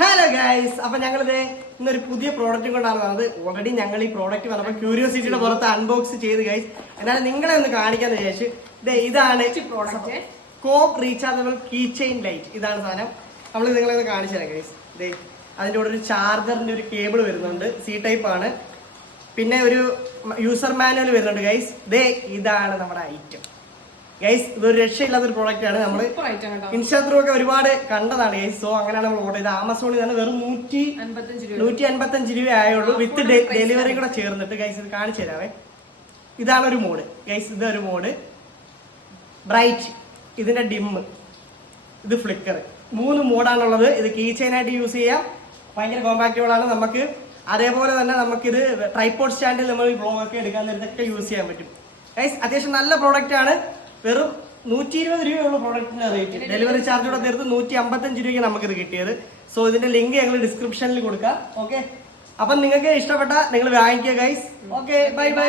Hello guys, അപ്പൊ ഞങ്ങളിത് ഇന്നൊരു പുതിയ പ്രോഡക്റ്റും കൊണ്ടാണ് വന്നത്. ഓൾറെഡി ഞങ്ങൾ ഈ പ്രോഡക്റ്റ് വന്നപ്പോൾ ക്യൂരിയോസിറ്റിയുടെ പുറത്ത് അൺബോക്സ് ചെയ്ത് ഗൈസ്. എന്നാലും നിങ്ങളെ ഒന്ന് കാണിക്കാന്ന് വിചാരിച്ചു. ഇതാണ് പ്രോഡക്റ്റ്, കോപ്പ് റീചാർജബിൾ കീ ചെയിൻ ലൈറ്റ്. ഇതാണ് സാധനം. നമ്മൾ നിങ്ങളെ ഒന്ന് കാണിച്ചു തരാം ഗൈസ്. അതിന്റെ കൂടെ ഒരു ചാർജറിന്റെ ഒരു കേബിൾ വരുന്നുണ്ട്, സി ടൈപ്പ് ആണ്. പിന്നെ ഒരു യൂസർ മാനുവൽ വരുന്നുണ്ട് ഗൈസ്. ഇതാണ് നമ്മുടെ ഐറ്റം ഗൈസ്. ഇതൊരു രക്ഷയില്ലാത്തൊരു പ്രോഡക്റ്റ് ആണ്. നമ്മൾ ഇൻസ്റ്റാ ത്രൂ ഒക്കെ ഒരുപാട് കണ്ടതാണ് ഗൈസ്. സോ അങ്ങനെയാണ് നമ്മൾ ഓർഡർ ചെയ്തത്. ആമസോണിൽ തന്നെ വെറും 155 രൂപ ആയുള്ളൂ, വിത്ത് ഡെലിവറി കൂടെ ചേർന്നിട്ട്. ഗൈസ് ഇത് കാണിച്ചു തരാവേ. ഇതാണ് ഒരു മോഡ് ഗൈസ്. ഇതൊരു മോഡ്, ബ്രൈറ്റ്, ഇതിന്റെ ഡിം, ഇത് ഫ്ലിക്കർ. 3 മോഡാണുള്ളത്. ഇത് കീ ചെയിൻ ആയിട്ട് യൂസ് ചെയ്യാം, ഭയങ്കര കോമ്പാക്റ്റബിൾ ആണ് നമുക്ക്. അതേപോലെ തന്നെ നമുക്കിത് ട്രൈപോഡ് സ്റ്റാൻഡിൽ നമ്മൾ വ്ളോഗ് ഒക്കെ എടുക്കാൻ നേരത്തൊക്കെ യൂസ് ചെയ്യാൻ പറ്റും ഗൈസ്. അത്യാവശ്യം നല്ല പ്രോഡക്റ്റ് ആണ്. വെറും 120 രൂപയുള്ള പ്രോഡക്റ്റിന്റെ റേറ്റ്. ഡെലിവറി ചാർജ് കൂടെ തീർത്ത് 155 രൂപയ്ക്ക് നമുക്കിത് കിട്ടിയത്. സോ ഇതിന്റെ ലിങ്ക് ഞങ്ങൾ ഡിസ്ക്രിപ്ഷനിൽ കൊടുക്കാം. ഓക്കെ, അപ്പം നിങ്ങൾക്ക് ഇഷ്ടപ്പെട്ട നിങ്ങൾ വാങ്ങിക്കുക ഗൈസ്. Okay, bye bye.